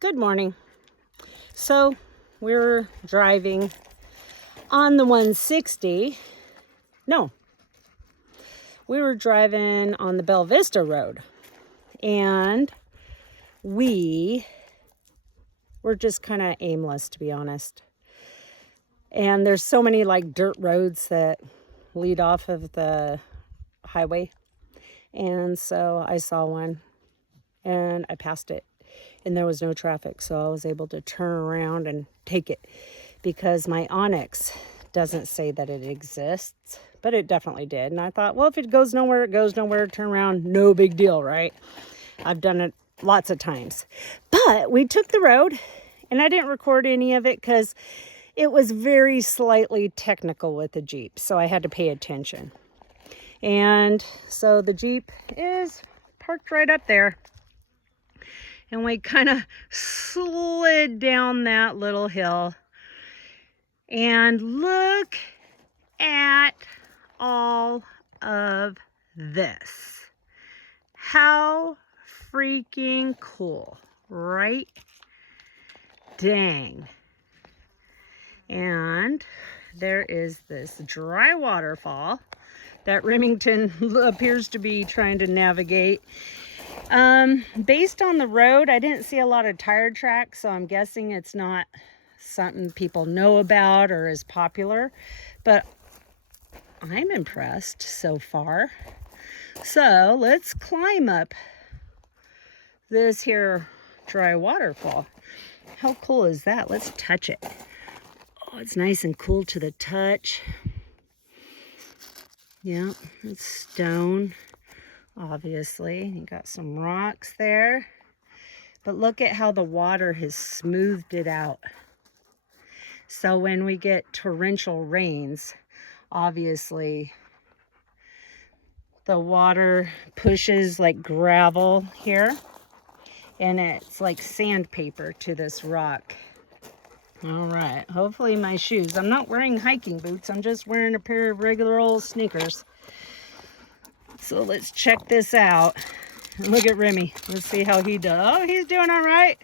Good morning. So we're driving on the 160. No, we were driving on the Bella Vista Road, and we were just kind of aimless, to be honest. And there's so many like dirt roads that lead off of the highway. And so I saw one and I passed it, and there was no traffic. So I was able to turn around and take it because my Onyx doesn't say that it exists, but it definitely did. And I thought, well, if it goes nowhere, it goes nowhere. Turn around, no big deal, right? I've done it lots of times. But we took the road, and I didn't record any of it because it was very slightly technical with the Jeep, so I had to pay attention. And so the Jeep is parked right up there. And we kind of slid down that little hill. And look at all of this. How freaking cool, right? Dang. And there is this dry waterfall that Remington appears to be trying to navigate. Based on the road, I didn't see a lot of tire tracks, so I'm guessing it's not something people know about or is popular, but I'm impressed so far. So let's climb up this here dry waterfall. How cool is that? Let's touch it. Oh, it's nice and cool to the touch. Yeah, it's stone, obviously. You got some rocks there. But look at how the water has smoothed it out. So when we get torrential rains, obviously the water pushes like gravel here, and it's like sandpaper to this rock. All right, hopefully my shoes. I'm not wearing hiking boots. I'm just wearing a pair of regular old sneakers. So let's check this out. And look at Remy. Let's see how he does. Oh, he's doing all right.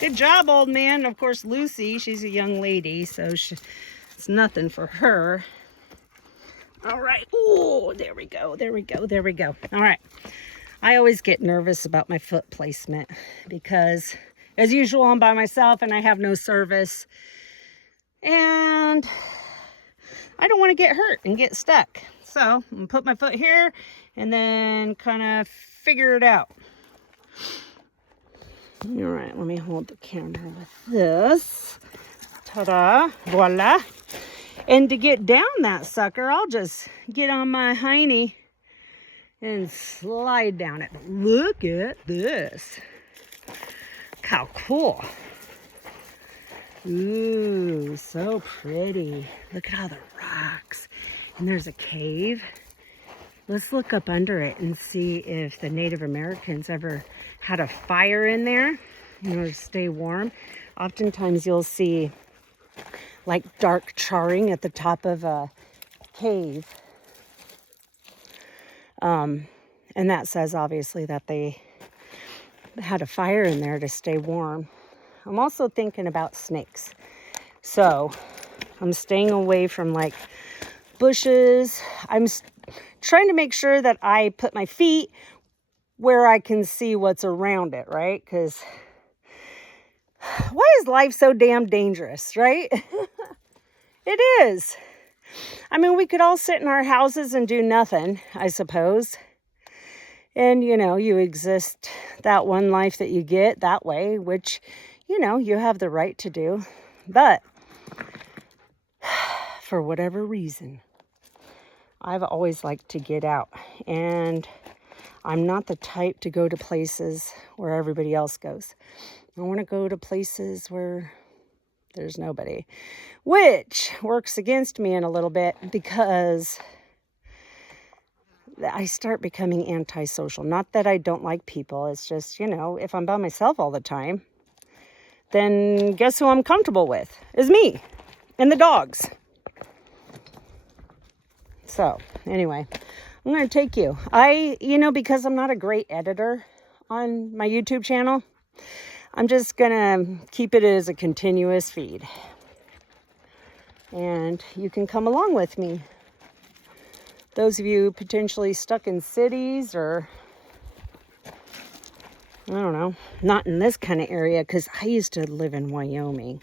Good job, old man. Of course, Lucy, she's a young lady, so it's nothing for her. All right. Oh, there we go. There we go. There we go. All right. I always get nervous about my foot placement because, as usual, I'm by myself and I have no service. And I don't want to get hurt and get stuck. So I'm going to put my foot here and then kind of figure it out. All right, let me hold the camera with this. Ta-da, voila. And to get down that sucker, I'll just get on my hiney and slide down it. Look at this. How cool. Ooh, so pretty. Look at all the rocks. And there's a cave. Let's look up under it and see if the Native Americans ever had a fire in there in order to stay warm. Oftentimes you'll see like dark charring at the top of a cave. And that says obviously that they had a fire in there to stay warm. I'm also thinking about snakes. So I'm staying away from like bushes. I'm trying to make sure that I put my feet where I can see what's around it, right? Because why is life so damn dangerous, right? It is. I mean, we could all sit in our houses and do nothing, I suppose. And, you know, you exist that one life that you get that way, which, you know, you have the right to do. But for whatever reason, I've always liked to get out. And I'm not the type to go to places where everybody else goes. I want to go to places where there's nobody, which works against me in a little bit because I start becoming antisocial. Not that I don't like people. It's just, you know, if I'm by myself all the time, then guess who I'm comfortable with? Is me and the dogs. So anyway, I'm going to take you. Because I'm not a great editor on my YouTube channel, I'm just gonna keep it as a continuous feed. And you can come along with me. Those of you potentially stuck in cities or, I don't know, not in this kind of area, because I used to live in Wyoming.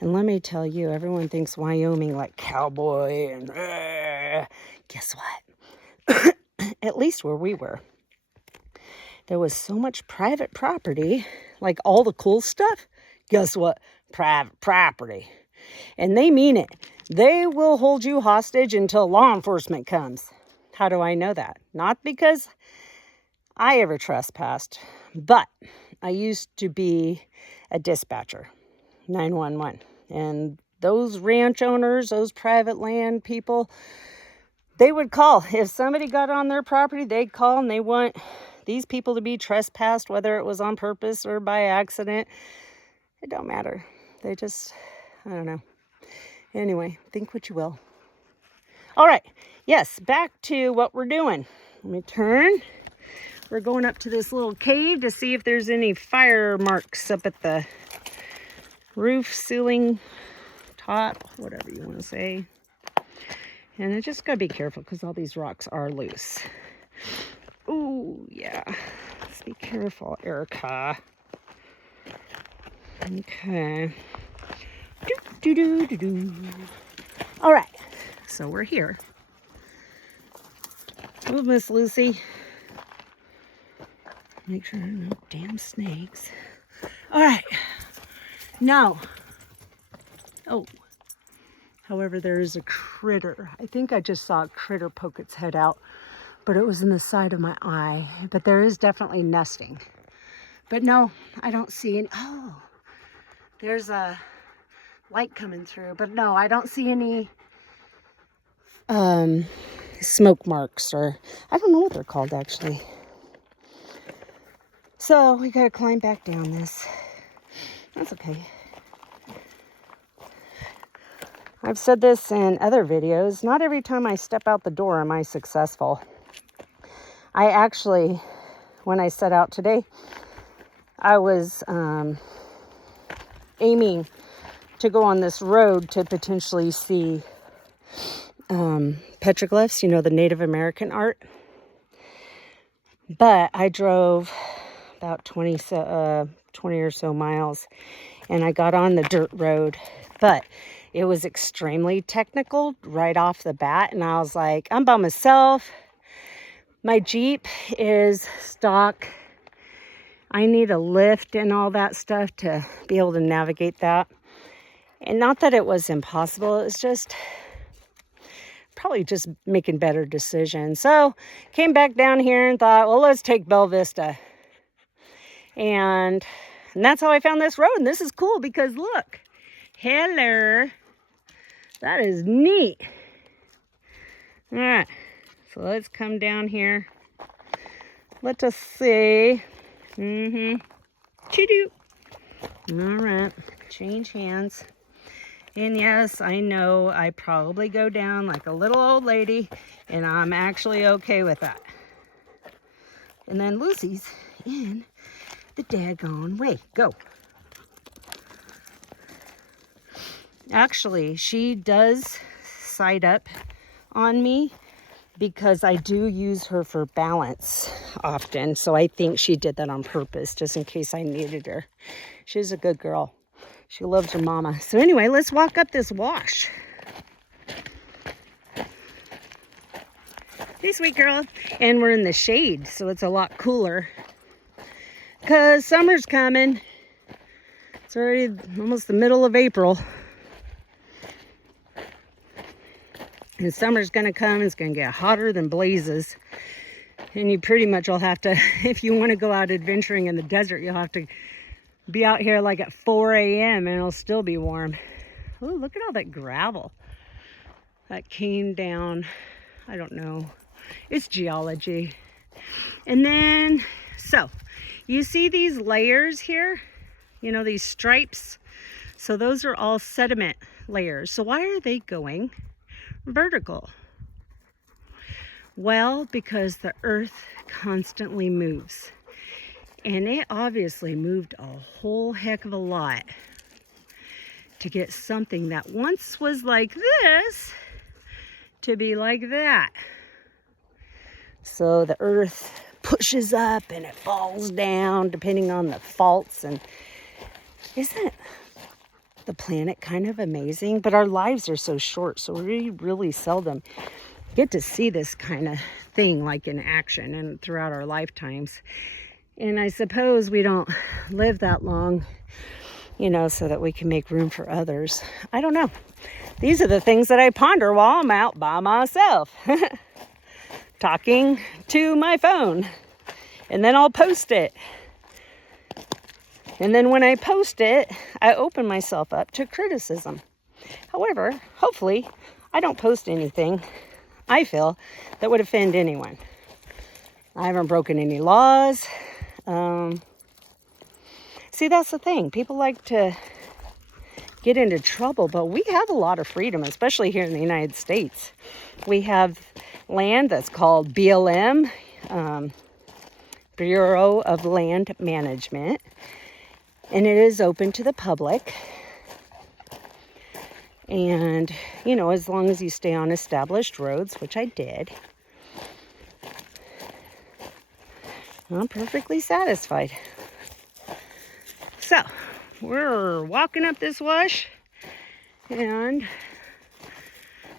And let me tell you, everyone thinks Wyoming like cowboy and guess what? At least where we were, there was so much private property, like all the cool stuff. Guess what? Private property. And they mean it. They will hold you hostage until law enforcement comes. How do I know that? Not because I ever trespassed, but I used to be a dispatcher, 911. And those ranch owners, those private land people, they would call. If somebody got on their property, they'd call and they want these people to be trespassed, whether it was on purpose or by accident. It don't matter. They just, I don't know. Anyway, think what you will. All right. Yes, back to what we're doing. Let me turn. We're going up to this little cave to see if there's any fire marks up at the roof, ceiling, top, whatever you want to say. And I just gotta be careful because all these rocks are loose. Ooh, yeah. Let's be careful, Erica. Okay. All right, so we're here. Oh, Miss Lucy. Make sure there are no damn snakes. All right. Now. Oh. However, there is a critter. I think I just saw a critter poke its head out, but it was in the side of my eye. But there is definitely nesting. But no, I don't see any. Oh, there's a light coming through, but no, I don't see any smoke marks, or I don't know what they're called actually. So we gotta climb back down this. That's okay. I've said this in other videos, not every time I step out the door am I successful. I actually, when I set out today, I was aiming to go on this road to potentially see petroglyphs, you know, the Native American art. But I drove about 20 or so miles, and I got on the dirt road. But it was extremely technical right off the bat, and I was like, I'm by myself. My Jeep is stock. I need a lift and all that stuff to be able to navigate that. And not that it was impossible, it's just probably just making better decisions. So came back down here and thought, well, let's take Bella Vista. And that's how I found this road. And this is cool because look, hello, that is neat. All right, so let's come down here. Let us see. Choo-doo. All right, change hands. And yes, I know I probably go down like a little old lady, and I'm actually okay with that. And then Lucy's in the daggone way. Go. Actually, she does side up on me because I do use her for balance often. So I think she did that on purpose, just in case I needed her. She's a good girl. She loves her mama. So anyway, let's walk up this wash. Hey, sweet girl. And we're in the shade, so it's a lot cooler. Because summer's coming. It's already almost the middle of April. And summer's going to come. It's going to get hotter than blazes. And you pretty much will have to, if you want to go out adventuring in the desert, you'll have to be out here like at 4 a.m. and it'll still be warm. Oh, look at all that gravel that came down. I don't know. It's geology. And then, so you see these layers here? You know, these stripes? So those are all sediment layers. So why are they going vertical? Well, because the earth constantly moves. And it obviously moved a whole heck of a lot to get something that once was like this to be like that. So the earth pushes up and it falls down depending on the faults. And isn't the planet kind of amazing? But our lives are so short, so we really seldom get to see this kind of thing like in action and throughout our lifetimes. And I suppose we don't live that long, you know, so that we can make room for others. I don't know. These are the things that I ponder while I'm out by myself, talking to my phone. And then I'll post it. And then when I post it, I open myself up to criticism. However, hopefully, I don't post anything, I feel, that would offend anyone. I haven't broken any laws. See, that's the thing. People like to get into trouble, but we have a lot of freedom, especially here in the United States. We have land that's called BLM, Bureau of Land Management, and it is open to the public. And, you know, as long as you stay on established roads, which I did, I'm perfectly satisfied. So, we're walking up this wash, and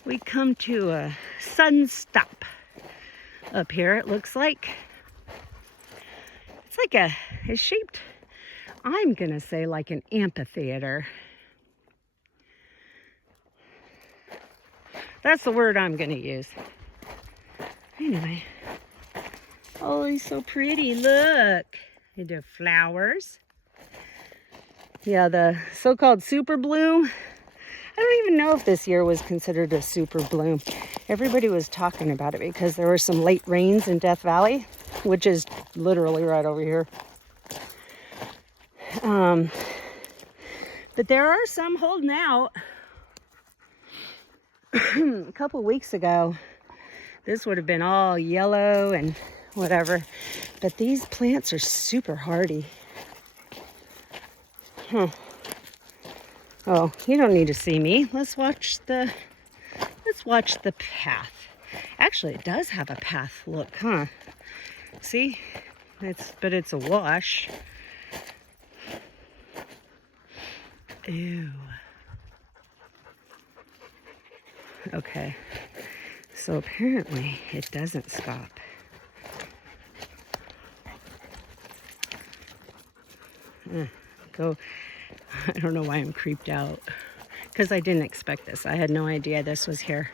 we come to a sudden stop up here. It looks like it's like it's shaped, I'm gonna say, like an amphitheater. That's the word I'm gonna use. Anyway, oh, he's so pretty. Look, the flowers. Yeah, the so-called super bloom. I don't even know if this year was considered a super bloom. Everybody was talking about it because there were some late rains in Death Valley, which is literally right over here. But there are some holding out. A couple weeks ago, this would have been all yellow and whatever. But these plants are super hardy. Oh, you don't need to see me. Let's watch the path. Actually, it does have a path look, huh? See? But it's a wash. Ew. Okay. So apparently it doesn't stop. Go. I don't know why I'm creeped out. Because I didn't expect this. I had no idea this was here.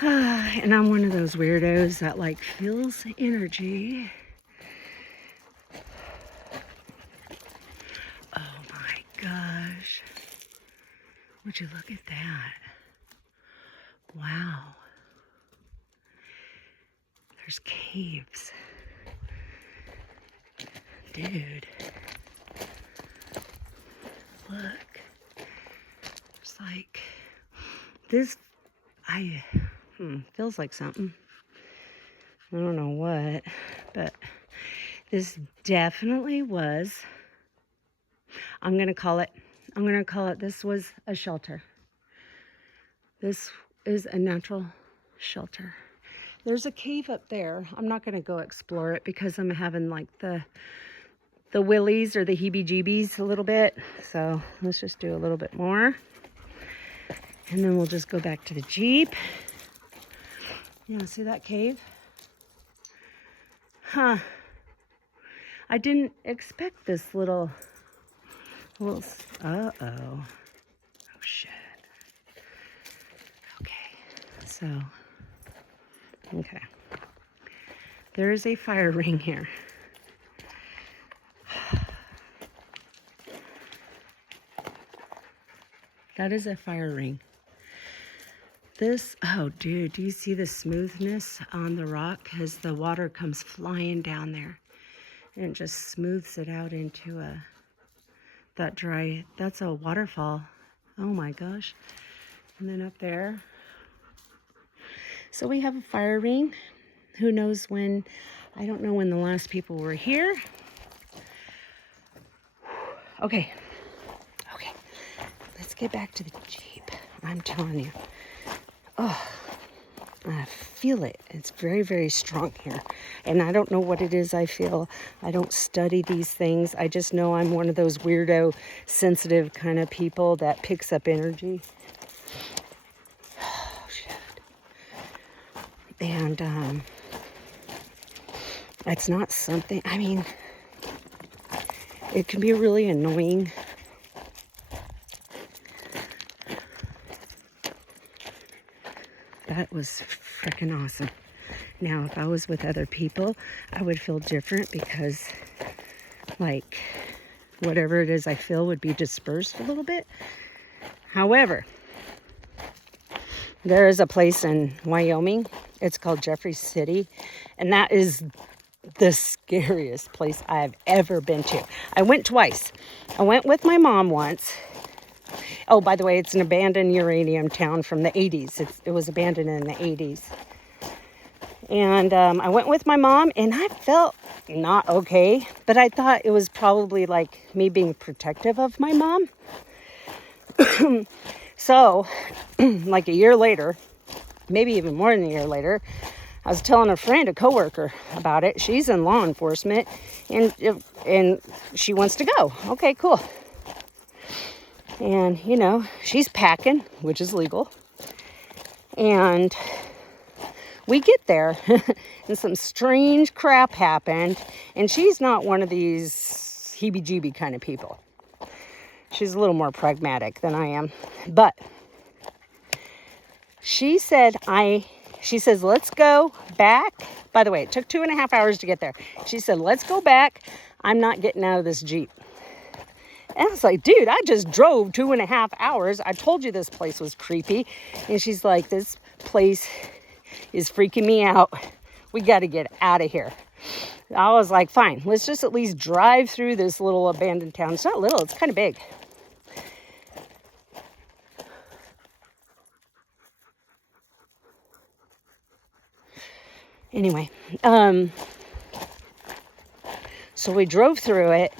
And I'm one of those weirdos that like feels energy. Oh my gosh. Would you look at that? Wow. There's caves. Dude. Look. It's like this. Feels like something. I don't know what, but this definitely was. I'm gonna call it. This was a shelter. This is a natural shelter. There's a cave up there. I'm not gonna go explore it because I'm having like the willies or the heebie-jeebies a little bit. So let's just do a little bit more. And then we'll just go back to the Jeep. You want to see that cave? Huh. I didn't expect this little uh-oh. Oh, shit. Okay. There is a fire ring here. That is a fire ring. Oh dude, do you see the smoothness on the rock as the water comes flying down there? And it just smooths it out into that's a waterfall. Oh my gosh. And then up there. So we have a fire ring. Who knows when I don't know when the last people were here. Okay. Let's get back to the Jeep. I'm telling you. Oh, I feel it. It's very, very strong here. And I don't know what it is I feel. I don't study these things. I just know I'm one of those weirdo, sensitive kind of people that picks up energy. Oh, shit. And it's not something, I mean, it can be really annoying. That was freaking awesome. Now, if I was with other people, I would feel different because, like, whatever it is I feel would be dispersed a little bit. However, there is a place in Wyoming. It's called Jeffrey City, and that is the scariest place I've ever been to. I went twice. I went with my mom once. Oh, by the way, it's an abandoned uranium town from the 80s. It was abandoned in the 80s. And I went with my mom, and I felt not okay. But I thought it was probably like me being protective of my mom. So, like a year later, maybe even more than a year later, I was telling a friend, a coworker, about it. She's in law enforcement, and she wants to go. Okay, cool. And, you know, she's packing, which is legal. And we get there, and some strange crap happened. And she's not one of these heebie-jeebie kind of people. She's a little more pragmatic than I am. But she says, let's go back. By the way, it took 2.5 hours to get there. She said, let's go back. I'm not getting out of this Jeep. And I was like, dude, I just drove 2.5 hours. I told you this place was creepy. And she's like, this place is freaking me out. We got to get out of here. I was like, fine, let's just at least drive through this little abandoned town. It's not little, it's kind of big. Anyway, so we drove through it.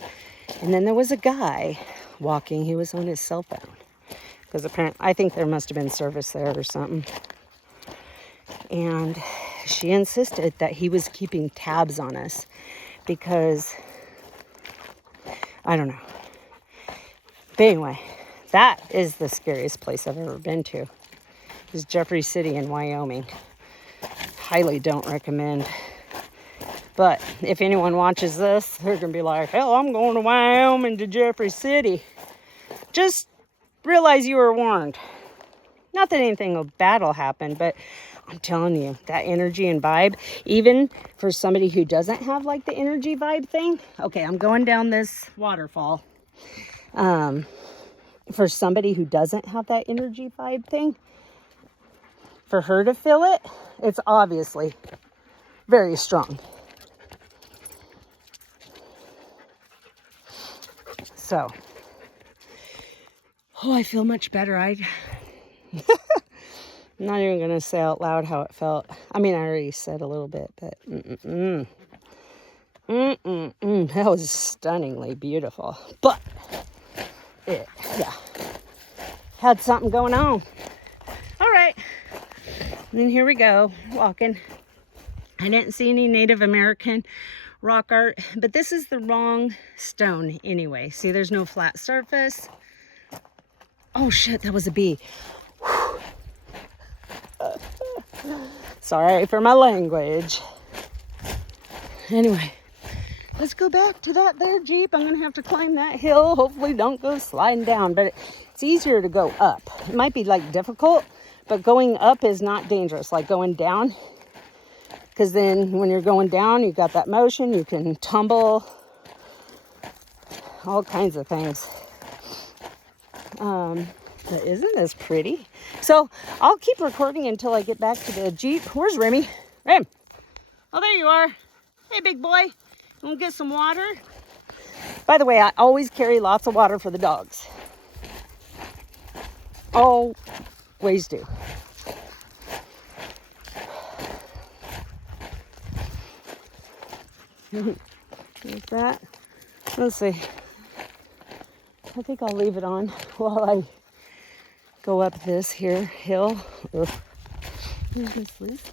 And then there was a guy walking. He was on his cell phone. Because apparently, I think there must have been service there or something. And she insisted that he was keeping tabs on us. Because, I don't know. But anyway, that is the scariest place I've ever been to. It's Jeffrey City in Wyoming. Highly don't recommend. But if anyone watches this, they're going to be like, hell, I'm going to Wyoming to Jeffrey City. Just realize you were warned. Not that anything bad will happen, but I'm telling you, that energy and vibe, even for somebody who doesn't have like the energy vibe thing. Okay, I'm going down this waterfall. For somebody who doesn't have that energy vibe thing, for her to feel it, it's obviously very strong. So, I feel much better. I'm not even going to say out loud how it felt. I mean, I already said a little bit, but that was stunningly beautiful. But it, had something going on. All right. And then here we go, walking. I didn't see any Native American rock art, but this is the wrong stone anyway. See, there's no flat surface. Oh shit, that was a bee. Sorry for my language. Anyway, let's go back to that there Jeep. I'm gonna have to climb that hill. Hopefully don't go sliding down, but it's easier to go up. It might be like difficult, but going up is not dangerous. Like going down, because then when you're going down, you've got that motion, you can tumble, all kinds of things. But isn't this pretty? So I'll keep recording until I get back to the Jeep. Where's Remy? Rem! Oh, there you are. Hey, big boy. You want to get some water? By the way, I always carry lots of water for the dogs. Always do. Like that. Let's see. I think I'll leave it on while I go up this here hill. Ugh. There's Miss Lisa.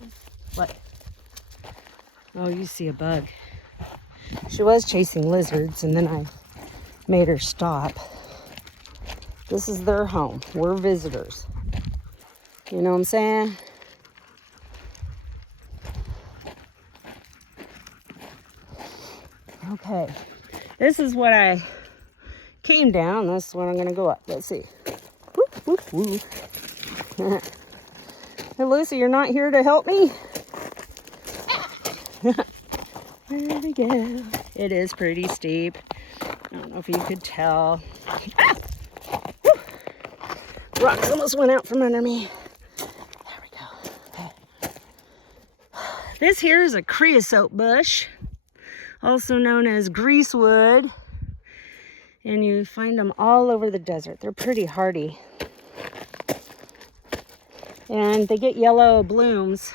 What? Oh, you see a bug. She was chasing lizards, and then I made her stop. This is their home. We're visitors. You know what I'm saying? Okay. This is what I came down. This is what I'm going to go up. Let's see. Woo, woo, woo. Hey, Lucy, you're not here to help me? There we go. It is pretty steep. I don't know if you could tell. Ah! Rocks almost went out from under me. There we go. Okay. This here is a creosote bush, also known as greasewood. And you find them all over the desert. They're pretty hardy. And they get yellow blooms,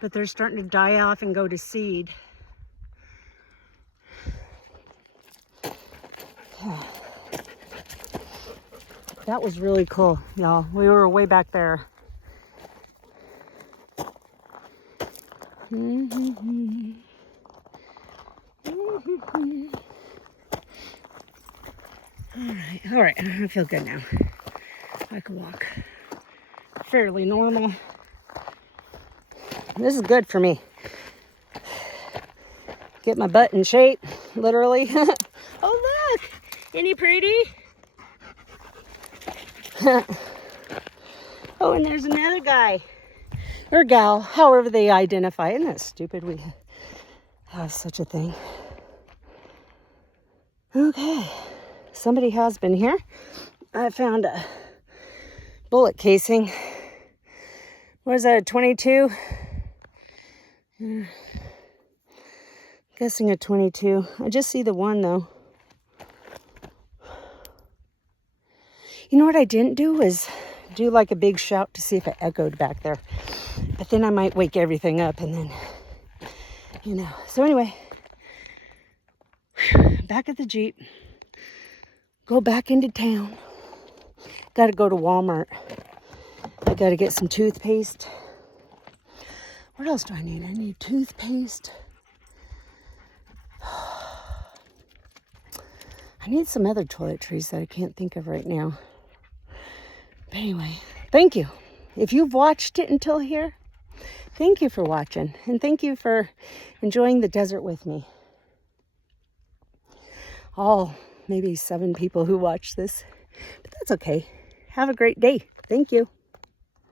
but they're starting to die off and go to seed. That was really cool, y'all. We were way back there. All right, I feel good now. I can walk fairly normal. This is good for me. Get my butt in shape, literally. Oh, look! Any pretty? Oh, and there's another guy. Or gal, however they identify. Isn't that stupid we have such a thing? Okay. Somebody has been here. I found a bullet casing. What is that, a 22? Guessing a 22. I just see the one though. You know what I didn't do was do like a big shout to see if it echoed back there. But then I might wake everything up and then, you know. So anyway, back at the Jeep. Go back into town. Got to go to Walmart. I got to get some toothpaste. What else do I need? I need toothpaste. I need some other toiletries that I can't think of right now. But anyway, thank you. If you've watched it until here, thank you for watching. And thank you for enjoying the desert with me. All maybe 7 people who watch this. But that's okay. Have a great day. Thank you.